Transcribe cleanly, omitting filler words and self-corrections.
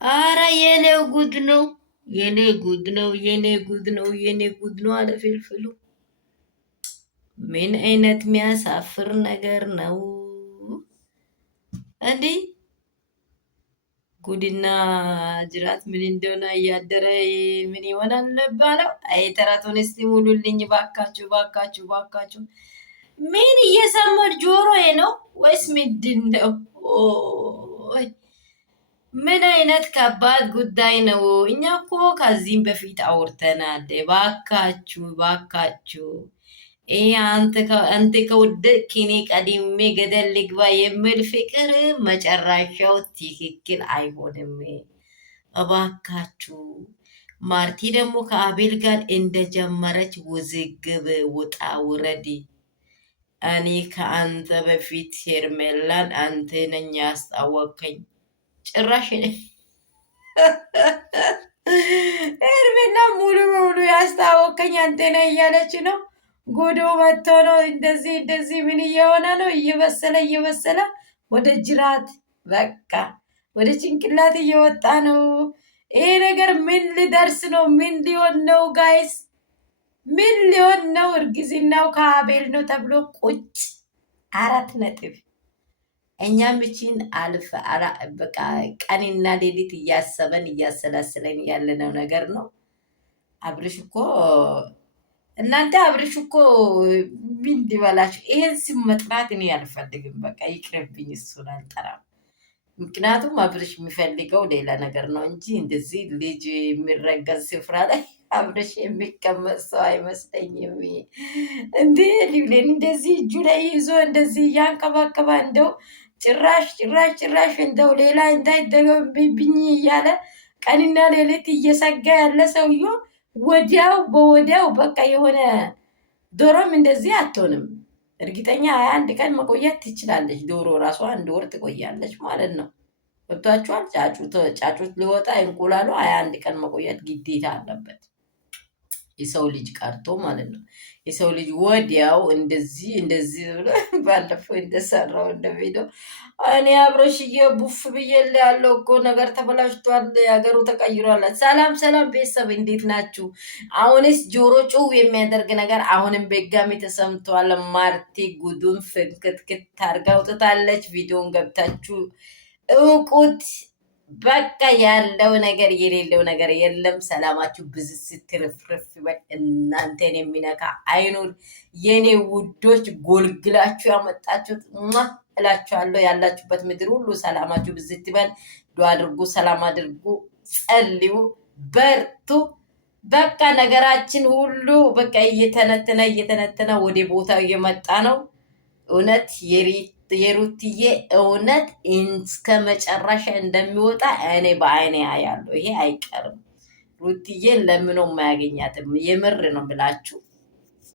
አረ የኔ ጉድ ነው፣ የኔ ጉድ ነው፣ የኔ ጉድ ነው፣ የኔ ጉድ ነው አለ ፍልፍሉ። ምን አይነት የሚያሳፍር ነገር ነው እንዲህ! ጉድና ጅራት ምን እንደሆነ እያደረ ምን ይሆናል ባለው። አይ ተራቱን እስቲ ሙሉልኝ ባካችሁ፣ ባካችሁ፣ ባካችሁ። ምን እየሰማሁ ጆሮዬ ነው ወይስ ምንድን ነው? ኦይ ምን አይነት ከባድ ጉዳይ ነው! እኛ እኮ ከዚህም በፊት አውርተናል። ባካችሁ ባካችሁ፣ ይሄ አንተ ከወደድክ እኔ ቀድሜ ገደል ልግባ የሚል ፍቅር መጨረሻው ትክክል አይሆንም። እባካችሁ ማርቲ ደግሞ ከአቤል ጋር እንደጀመረች ውዝግብ ውጣ ውረድ። እኔ ከአንተ በፊት ሄርሜላን አንተ ነኝ ያስታወከኝ። ጭራሽ ሄርሜላ ሙሉ በሙሉ ያስታወከኝ አንተ ነህ እያለች ነው። ጉዶ መጥቶ ነው። እንደዚህ እንደዚህ ምን እየሆነ ነው? እየበሰለ እየበሰለ ወደ ጅራት በቃ ወደ ጭንቅላት እየወጣ ነው። ይሄ ነገር ምን ሊደርስ ነው? ምን ሊሆን ነው? ጋይስ ምን ሊሆን ነው? እርግዝናው ከአቤል ነው ተብሎ ቁጭ 4 ነጥብ። እኛም እቺን በቃ ቀንና ሌሊት እያሰበን እያሰላስለን ያለነው ነገር ነው። አብርሽ እኮ እናንተ አብርሽ እኮ ምን ሊበላችሁ? ይሄን ስም መጥራት እኔ አልፈልግም። በቃ ይቅርብኝ፣ እሱን አልጠራም። ምክንያቱም አብርሽ የሚፈልገው ሌላ ነገር ነው እንጂ እንደዚህ ልጅ የሚረገዝ ስፍራ ላይ አብርሽ የሚቀመጥ ሰው አይመስለኝም። እንዴ ሊብሌን እንደዚህ እጁ ላይ ይዞ እንደዚህ እያንቀባቀባ እንደው ጭራሽ እንደው ሌላ እንዳይደገብብኝ እያለ ቀንና ሌሊት እየሰጋ ያለ ሰውዬ ወዲያው በወዲያው በቃ የሆነ ዶሮም እንደዚህ አትሆንም። እርግጠኛ 21 ቀን መቆየት ትችላለች። ዶሮ ራሷ 1 ወር ትቆያለች ማለት ነው። ገብቷችኋል? ጫጩት ሊወጣ እንቁላሉ 21 ቀን መቆየት ግዴታ አለበት። የሰው ልጅ ቀርቶ ማለት ነው። የሰው ልጅ ወዲያው እንደዚህ ብሎ ባለፈው እንደሰራው እንደሚለው እኔ አብረሽዬ ቡፍ ብዬ ያለው እኮ ነገር ተበላሽቷል፣ ሀገሩ ተቀይሯል። ሰላም ሰላም ቤተሰብ እንዴት ናችሁ? አሁንስ ጆሮ ጭው የሚያደርግ ነገር አሁንም በጋሚ ተሰምቷል። ማርቲ ጉዱን ፍንክትክት ታርጋ አውጥታለች። ቪዲዮን ገብታችሁ እውቁት። በቃ ያለው ነገር የሌለው ነገር የለም። ሰላማችሁ ብዙ ስትርፍርፍ ይበል። እናንተን የሚነካ አይኑር የኔ ውዶች፣ ጎልግላችሁ ያመጣችሁት እላችኋለሁ። ያላችሁበት ምድር ሁሉ ሰላማችሁ ብዙ ይበል። ዱዓ አድርጉ፣ ሰላም አድርጉ፣ ጸልዩ፣ በርቱ። በቃ ነገራችን ሁሉ በቃ እየተነተነ ወደ ቦታው እየመጣ ነው። እውነት የሩትዬ እውነት እስከ መጨረሻ እንደሚወጣ እኔ በአይኔ ያለው ይሄ አይቀርም። ሩትዬ ለምኖ የማያገኛትም የምር ነው ብላችሁ